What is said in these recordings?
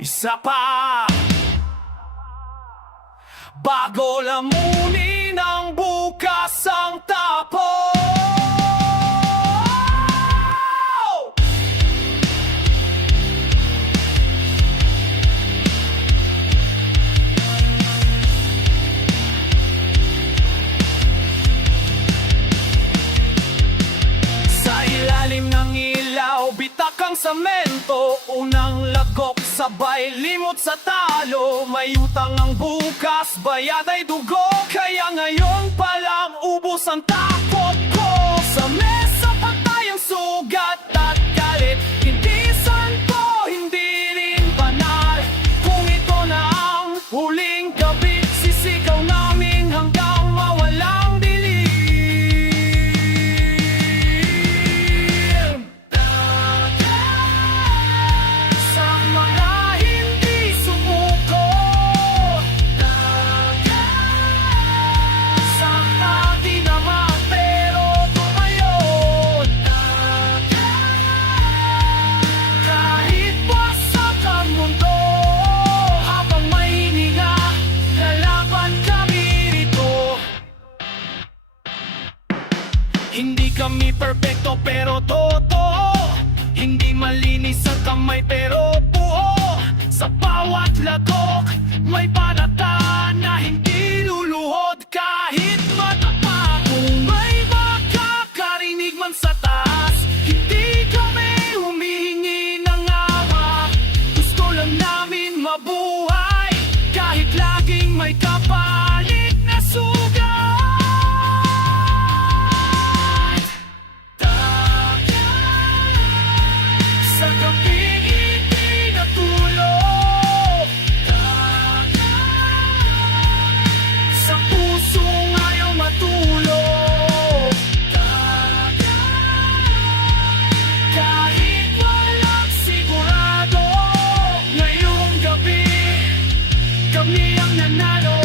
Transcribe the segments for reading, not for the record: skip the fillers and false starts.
isa pa. Bago lamunin ang bukas ang tapo. Sa ilalim ng ilaw, bitak ang semento, unang lagok sabay limot sa talo. May utang ang bukas, bayad ay dugo, kaya ngayon pa lang ubos ang takot ko. Sa mesa patay ang sugat at galit, hindi santo, hindi rin banal. Kung ito na ang huling gabi, sisigaw namin hanggang mawalang dilim. Sa mga hindi sumuko, sa di naman pero tumayo. Kahit wasak ang mundo, habang may hininga, lalaban kami rito. Hindi kami perpekto pero totoo, hindi malinis ang kamay pero buo. Sa bawat lagok may panata na hindi luluhod kahit matapa. Kung may makakarinig man sa taas, hindi kami humihingi ng awa. Gusto lang namin mabuhay kahit laging may kapalit na sugat. Sa gabing hindi natulog, sa pusong ayaw matulog, kahit walang sigurado, ngayong gabi kami ang nanalo.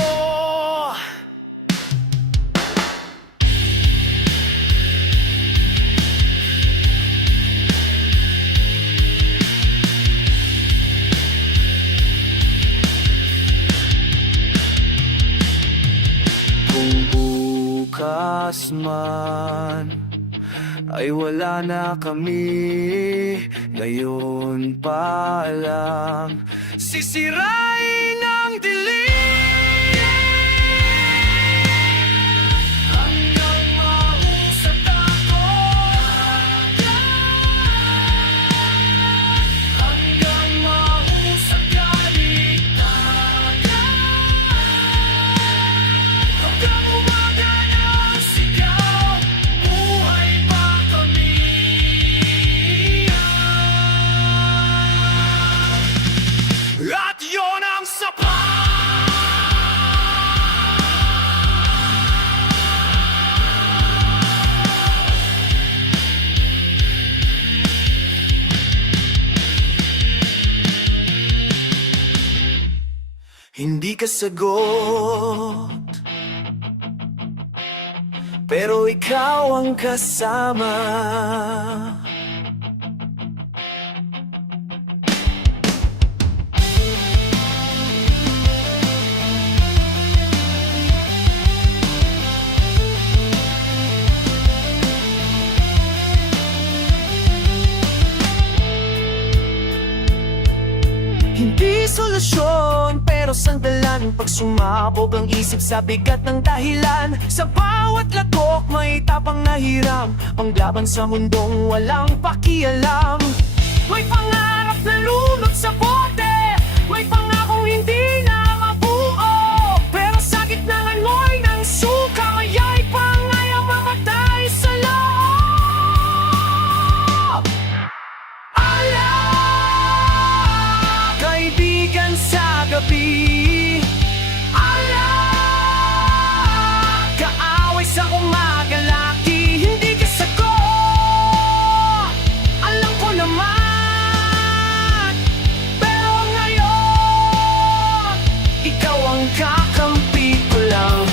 Kung bukas man ay wala na kami, ngayon pa lang sisirain ang dilim. Hanggang mahusat ako, hanggang mahusat galit, hanggang umaga ng sigaw, buhay pa kami. At yun ang sapat. Hindi ka sagot, pero ikaw ang kasama. Hindi solusyon, pero sandalan. Pag sumabog ang isip sa bigat ng dahilan, sa bawat lagok may tapang na hiram, panglaban sa mundong walang pakialam. May pangarap na lunod sa bote, may pangakong hindi na mabuo, pero sa gitna ng amoy ng suka, maya'y pangayang mamatay sa loob. Kaibigan sa gabi, kaaway sa umaga, laki hindi ka sagot. Alam ko naman, pero ngayon ikaw ang kakampi ko lang.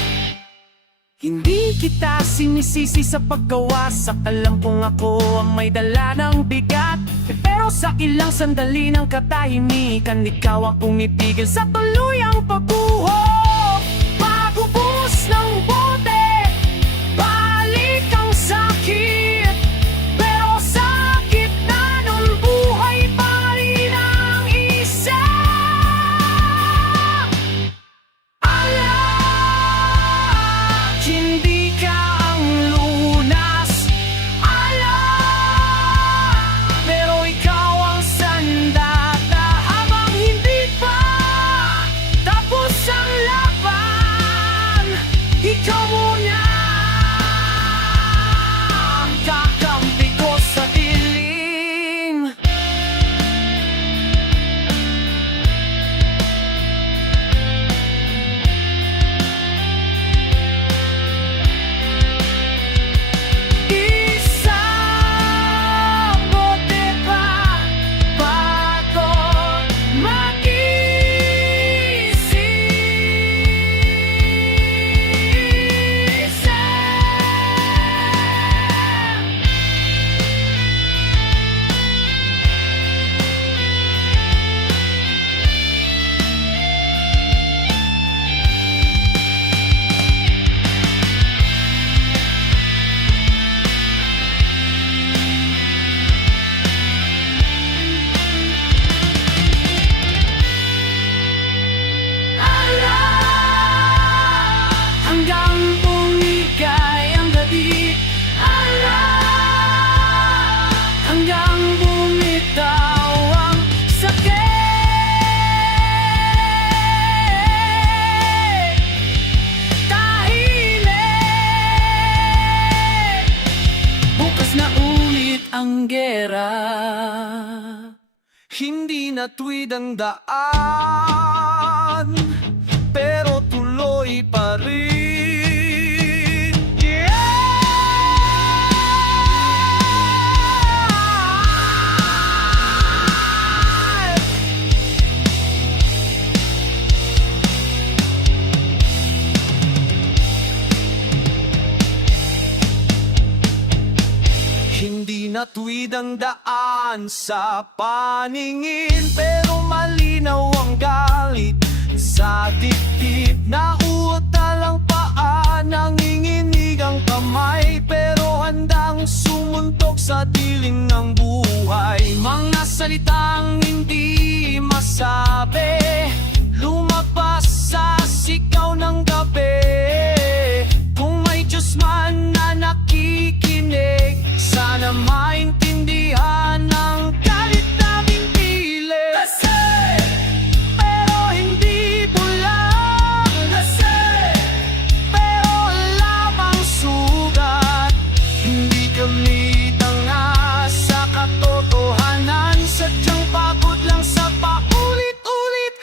Hindi kita sinisisi sa pagkawasak, alam kong ako ang may dala ng bigat, pero Sa ilang sandali ng katahimikan, ikaw ang pumipigil sa tuluyang pagguho. Pagubos ng bote, balik ang sakit, pero sa gitna ng buhay pa rin ang isa. Hindi ka ang lunas, pero ikaw ang sandata. Habang hindi pa tapos ang laban, ikaw muna ang kakampi ko sa dilim. Isang bote pa bago magising. Hanggang bumigay ang gabi, hanggang bumitaw ang sakit. Tahimik, bukas na ulit ang gera. Hindi na tuwid ang daan, pero tuloy pa rin. Hindi na tuwid ang daan sa paningin, pero malinaw ang galit sa dibdib. Nauutal ang paa, nanginginig ang kamay, pero handang sumuntok sa dilim ng buhay. Mga salitang hindi masabi, lumabas sa sigaw ng gabi. Kung may Diyos man na nakikinig, sana maintindihan ang galit naming pilit. Pero hindi bulag, pero lamang sugat. Hindi kami tanga sa katotohanan, sadyang pagod lang sa paulit-ulit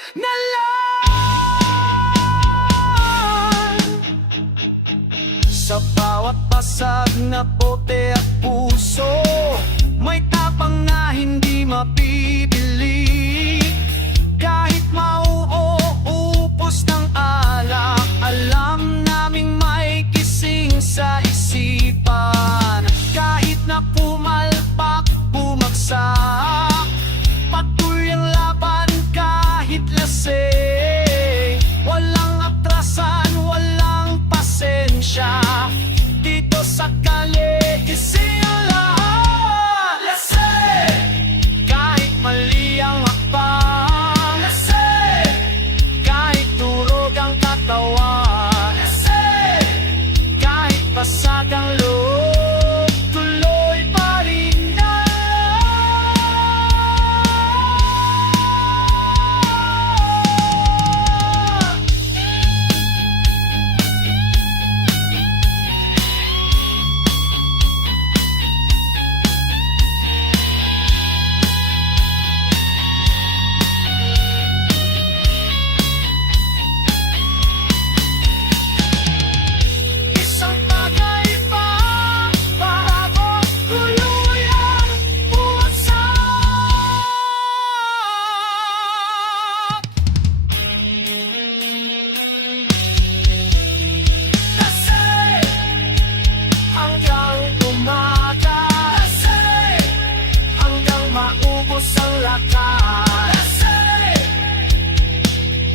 halos ang lakas.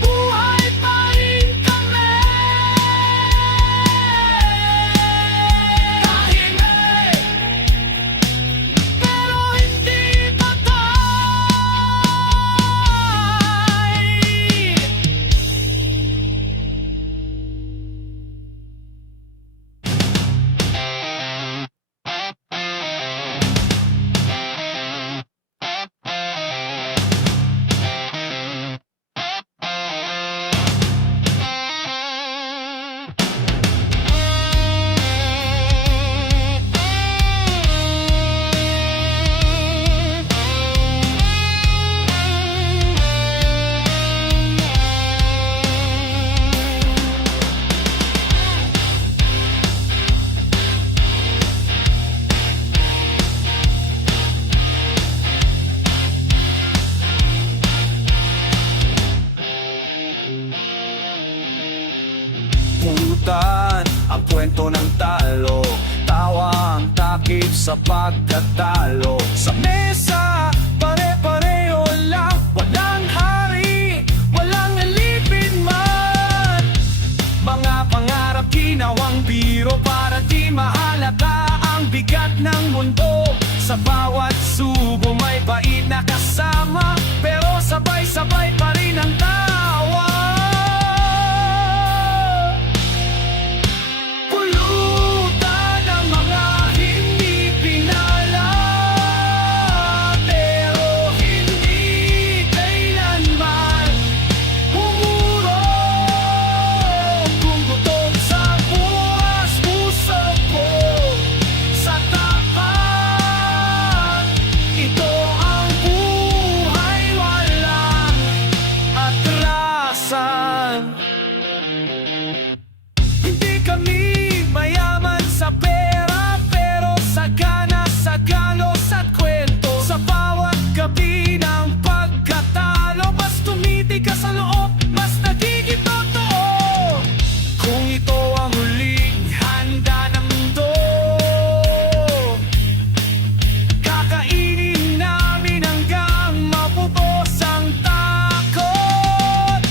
Buhay pa rin kami kahit pero hindi patay. Pulutan ang kwento ng talo, tawa ang takip sa pagkatalo. Sa mesa, pare-pareho lang, walang hari, walang alipin man. Mga pangarap ginawang biro para di mahalaga ang bigat ng mundo. Sa bawat subo may bait na kasama, pero sabay-sabay pa rin ang tawa. Pulutan ang mga hindi pinala, pero hindi kailanman humurong. Kung gutom sa buwas, puso ko sa tapat. Ito ang buhay, walang atrasan. Hindi kami mayaman sa pera, pero sagana sa galos at kwento. Sa bawat gabi ng pagkatalo, mas tumitigas sa loob, mas nagiging totoo. Kung ito ang huling handa ng mundo, kakainin namin hanggang mapupos ang takot.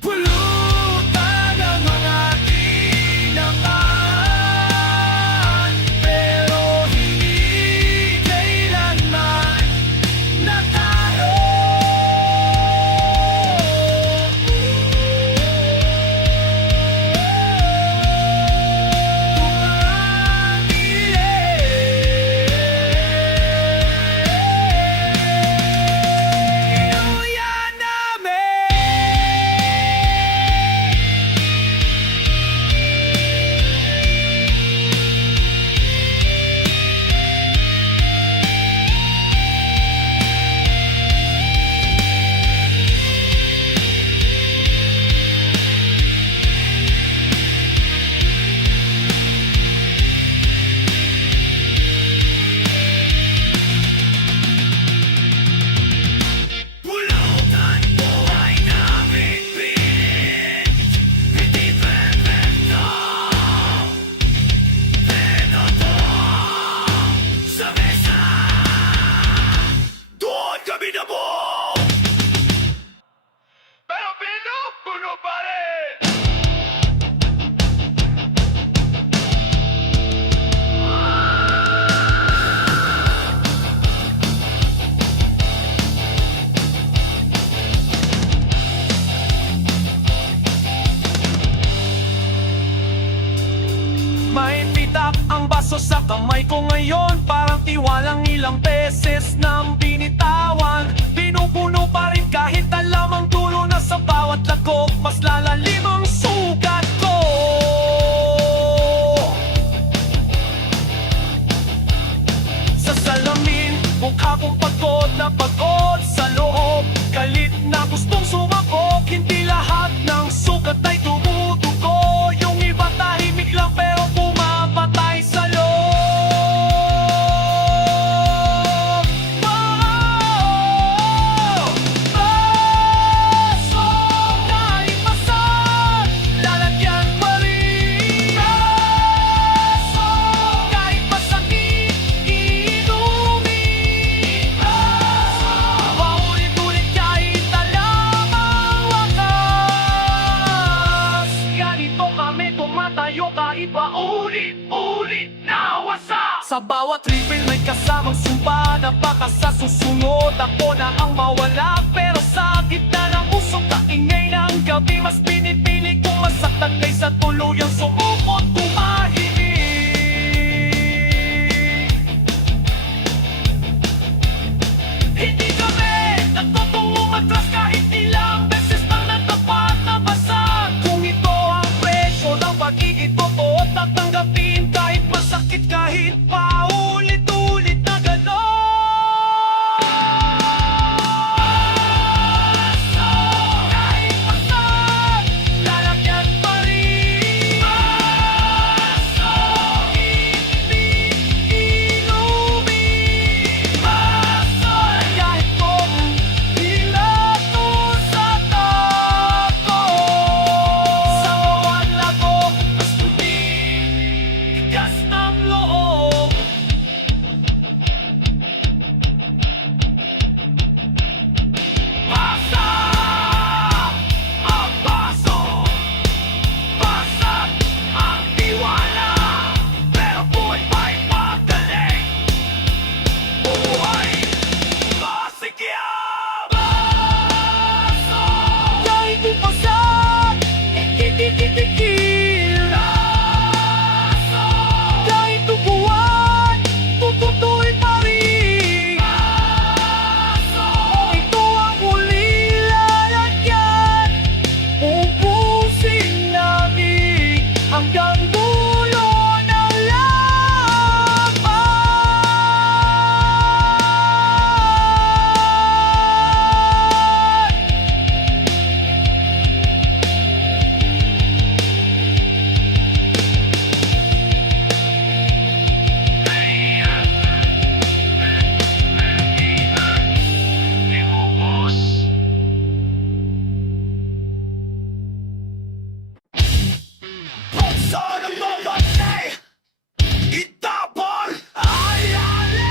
Pulutan ang mga tinamaan, pero hindi kailanman natalo. Inuyan namin. Pulutan buhay namin, hindi perfecto, pero to sa mesa. Doon kami nabuo, pero pinupuno pa rin. May pitak ang baso sa kamay ko ngayon, parang tiwalang ilang beses nang binitawan. Pinupuno pa rin kahit alam ang dulo na sa bawat lagok, mas lalalim ang sugat ko. Sa salamin, mukha kong pagod na pagod sa loob, galit na gustong sumakop. Hindi lahat ng sugat ay tumutugo, yung iba tahimik lang pero pumapatay sa loob. Baso na ipasan, lalagyan pa rin. Baso kahit masakit, iinumin. Sa bawat refill may kasamang sumpa na baka sa susunod ako na ang mawala. Pero sa gitna ng usok na ingay ng gabi, mas pinipili kong masaktan kaysa tuluyang sumukot tumahimik. Hindi kami natutong umatras kahit ilang beses na natapat na basag. Kung ito ang presyo ng pag-iit, totoo tatanggapin kahit masakit, kahit paulit-ulit na gano'n. Kahit masag, lalagyan pa rin. Hindi inumin. Kahit kung ilato sa tako. Sa bawat lako, mas tumigas ng loob. Basag ang baso, basag ang tiwala. Pero buhay pa'y magaling, buhay masikip. Baso kahit ipasag, hindi titigil. Baso kahit tubuan, tututuloy pa rin. Baso kung ito ang huli lalagyan, ubusin namin hanggang dulo ng laban. Buksan ang mga tay, itapon ay alin.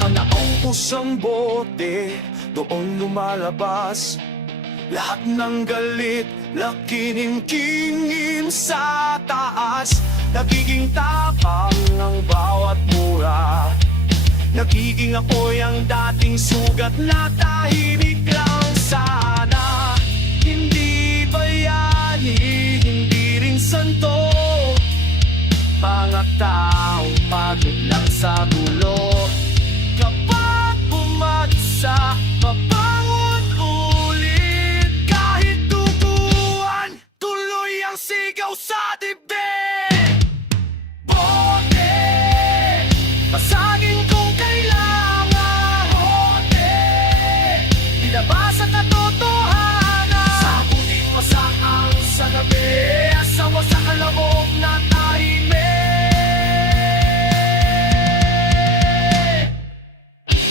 Ang naubos ang bote, doon lumalabas lahat ng galit na kiningkingin sa taas. Nagiging tapang ang bawat mura, nagiging apoy ang dating sugat na tahimik lang sana. Hindi bayani, hindi rin santo, mga taong pagod lang sa gulo. Kapag bumagsak, mabangon ulit. Kahit tubuan, tuloy ang sigaw sa dibdib. Bote, basagin kung kailangan. Bote, ilabas ang katotohanan. Sabunin mo sa ang sanabi, asawa sa kalabog na tahimik.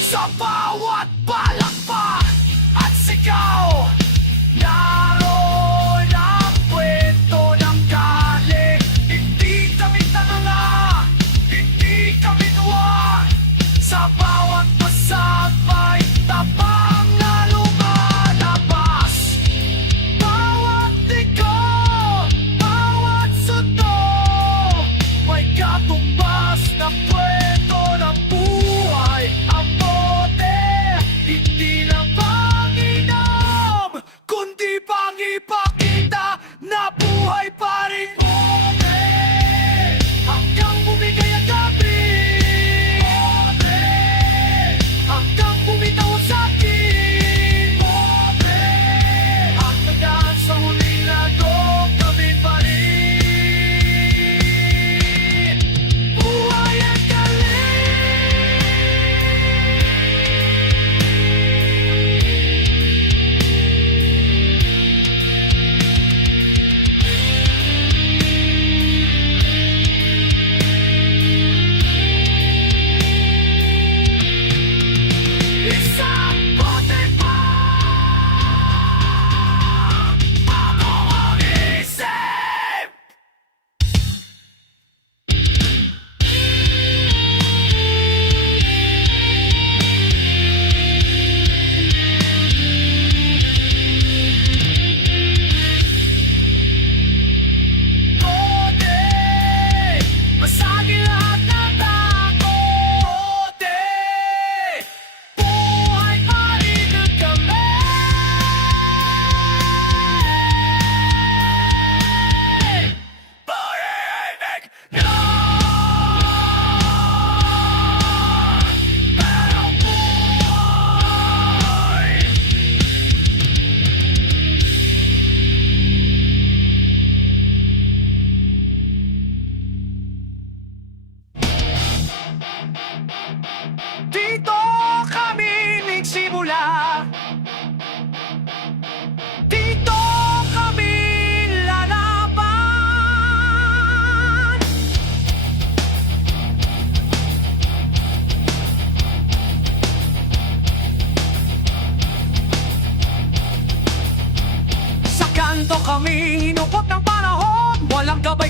Sa bawat palakpak at sigaw, naroon ang kwento ng galing.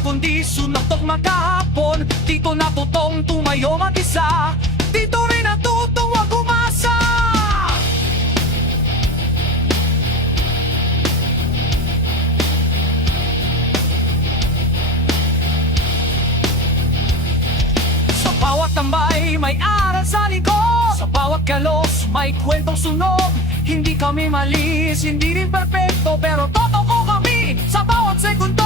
kondisyon na tong magkahapon. Dito natutong tumayo mag-isa, dito rin natutong wag umasa. Sa bawat tambay may aral sa likod, sa bawat galos may kwentong sunog. Hindi kami malis, hindi rin perfecto, pero totoo kami sa bawat segundo.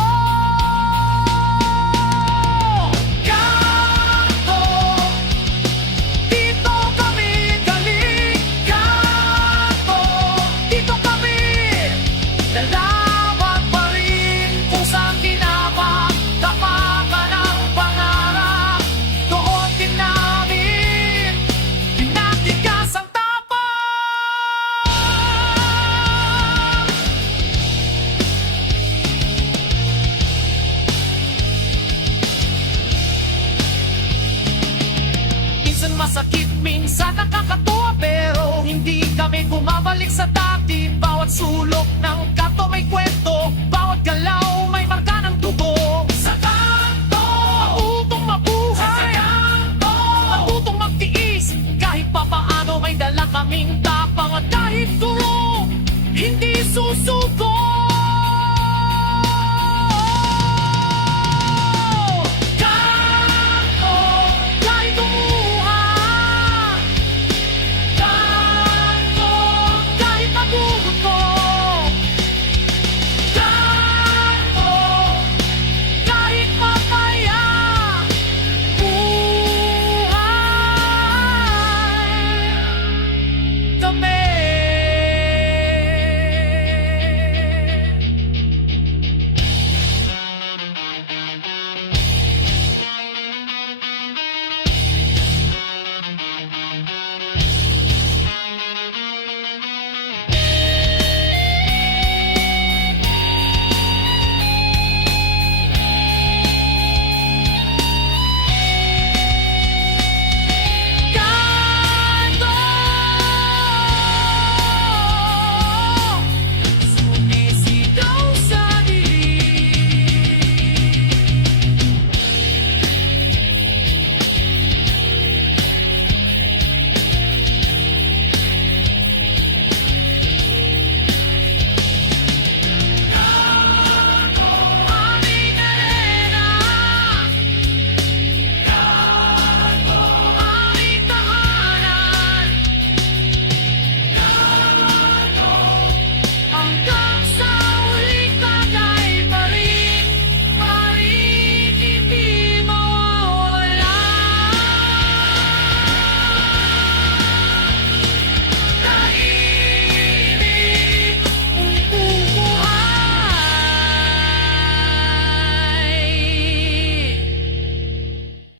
Kanto, dito kami galing. Kanto, dito kami lalaban pa rin. Kung saan tinapag, tapakan ang pangarap. Doon din namin pinatigas ang masakit, minsan nakakatuwa, pero hindi kami bumabalik sa dati. Bawat sulok ng kanto may kwento, bawat galaw may marka ng dugo. Sa kanto, matutong mabuhay. Sa kanto, matutong magtiis. Kahit pa paano may dala kaming tapang, at kahit duro, hindi susuko.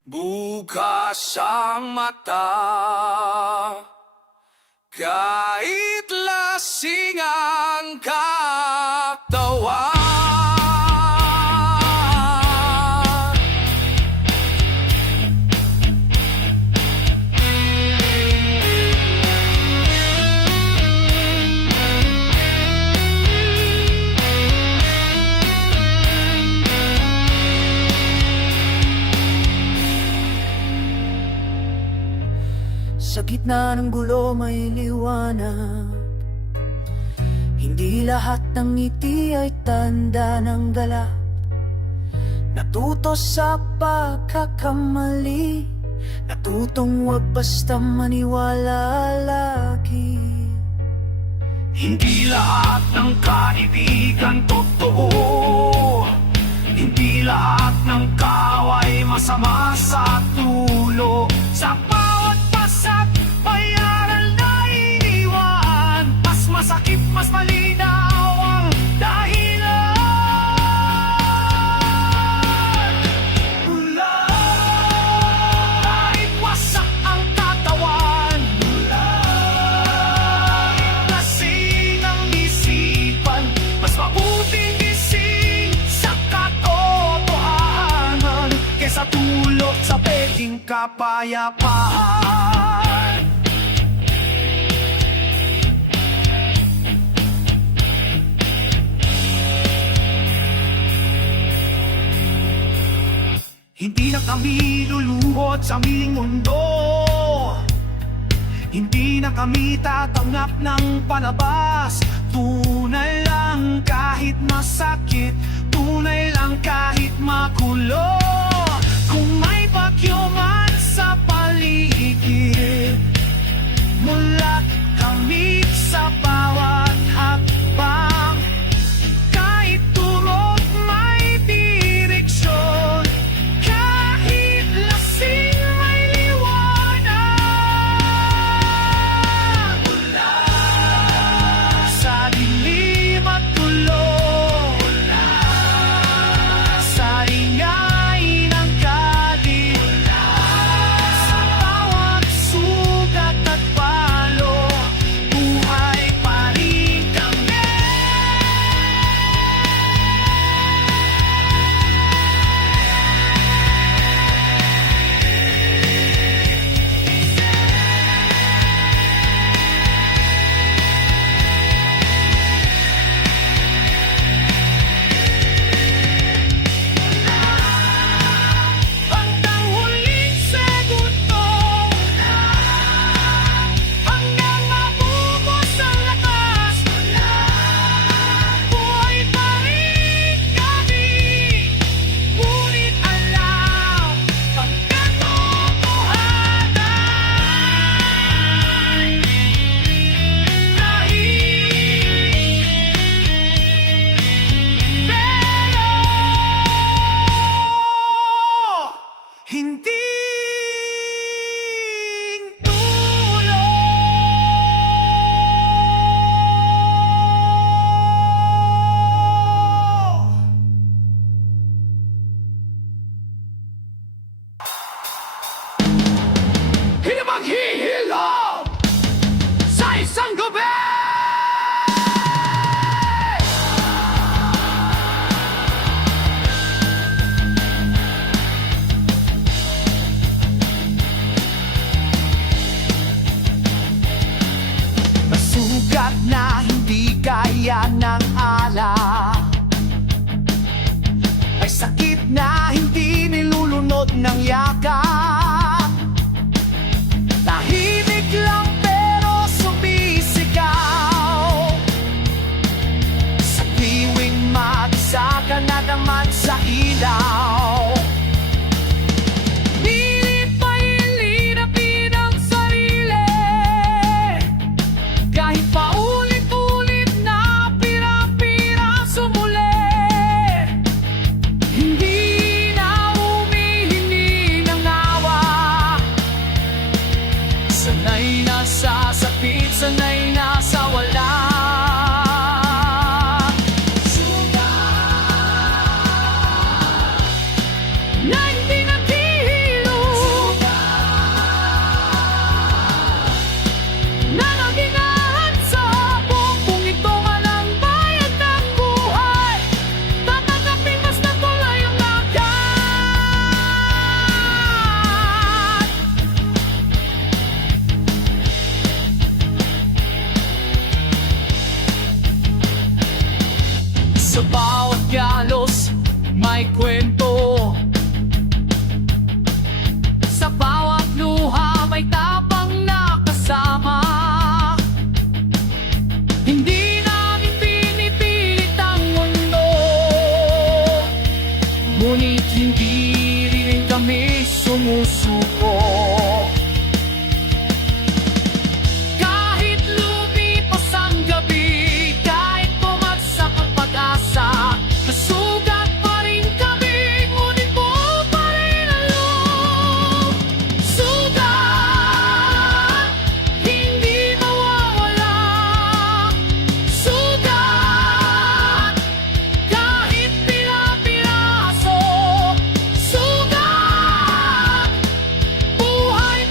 Bukas ang mata, kahit lasing ang katawan. Sa gitna ng gulo may liwanag. Hindi lahat ng ngiti ay tanda ng dala. Natuto sa pagkakamali, natutong wag basta maniwala lagi. Hindi lahat ng kaibigan totoo, hindi lahat ng kaway masama sa tulo. Sa bawat pasat may aral na iniwan, mas masakit, mas malinaw ang dahilan. Kahit wasak ang katawan, lasing ang isipan, mas mabuting gising sa katotohanan kesa tulog sa peking kapayapaan. Hindi na kami luluhod sa miling mundo. Hindi na kami tatanggap ng palabas. Tunay lang kahit masakit, tunay lang kahit magulo. Kung may bagyo man sa paligid, mulat kami sa bawat hakbang. Kahit turot may direksyon, kahit lasing may liwanag. Mula sa dilim at gulo, mula sa ingay ng kalye, sa bawat sugat at palo, buhay pa rin kami. Hanggang huling segundo, hanggang mabubos ang lakas, buhay pa rin kami. Ngunit alam ang katotohanan, pero hindi tulo. Hindi maghihilom sa isang gabi! Masugat na hindi kaya ng alak, ay sakit na hindi nilulunod ng yakap. Tahimik lang pero sumisigaw, sa tuwing mag-isa ka na naman sa ilaw. Pilit pa ilirapin ang sarili, kahit paulit-ulit na pira-piraso muli. Hindi na humihingi ng awa, sanay na sa sakit, sanay na sa wala. Na hindi naghihilom, na nagingahad sa buong ito nga ng bayan ng buhay. Tatanggapin mas na tuloy ang lagat. Sa bawat galos may kwento, sa bawat luha may tapang na kasama. Hindi namin pinipilit ang mundo, ngunit hindi rin kami sumusuko. Kahit lumipas ang gabi, kahit bumagsak ang pag-asa, nasugat pa rin kami, ngunit buo pa rin ang loob. Sugat, hindi mawawala. Sugat, kahit pira-piraso. Sugat, buhay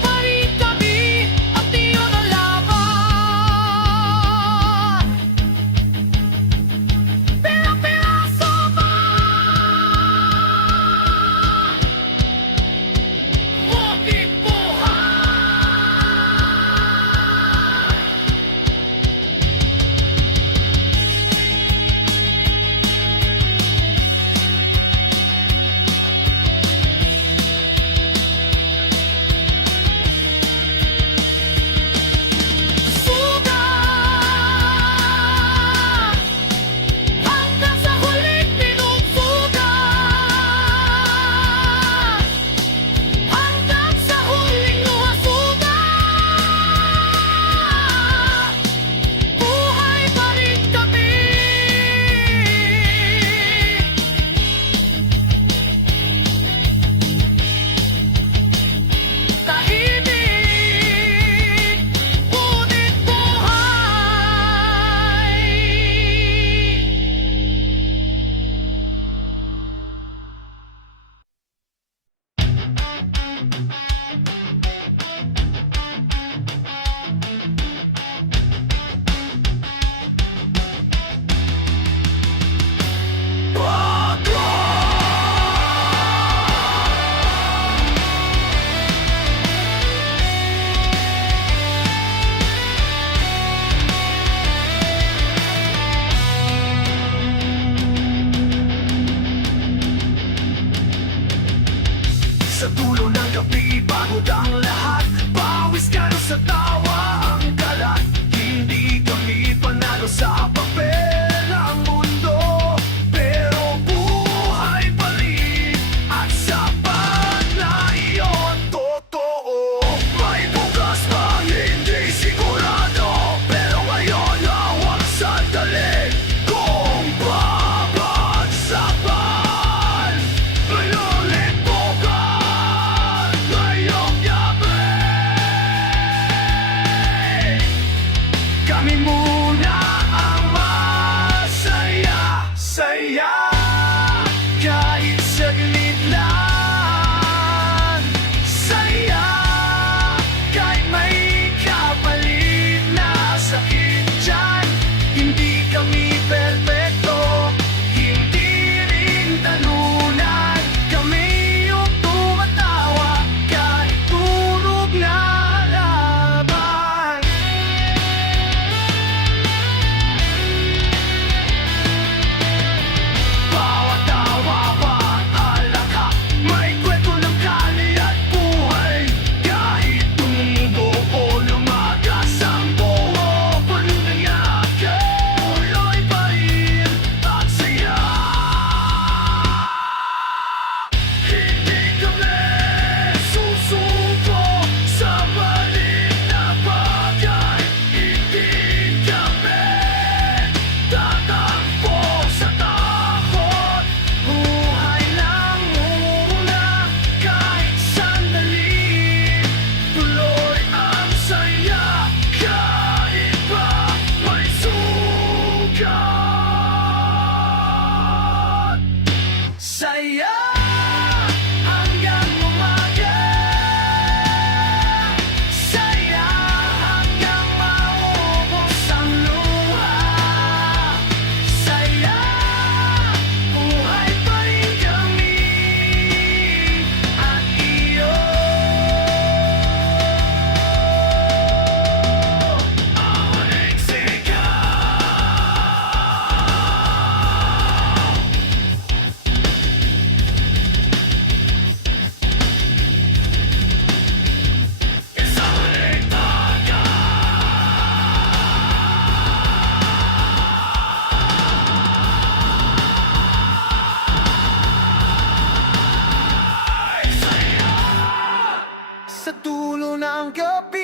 Sa dulo ng gabi, pagod ang lahat. Pawis ka na sa tawa ang kalat. Hindi kami panalo sa papel ang mundo, pero buhay pa rin at sapat na iyon totoo. May bukas pa hindi sigurado, pero ngayon hawak sa dalig kung babagsakan. Ngayon bukas, ngayong gabi, kami muna ang masaya-saya. Kahit saglit lang, saya. Kahit may kapalit na sakit dyan, hindi kami perfecto, hindi rin talunan. Kami yung tumatawa kahit turog na laban. Bawat tawa, bawat alaka, may kwento ng kali at buhay. Kahit tumubo o lumagas ang buho, panunangyakan, tuloy pa rin at saya. Hindi kami susuko sa maliit na bagay. Hindi kami tatakbo sa takot. Buhay lang muna kahit sandali. Tuloy ang saya kahit pa may sugat. Saya hanggang umaga, saya hanggang maubos ang luha. Saya, buhay pa rin kami at iyo. Awaling sa dulo ng gabi,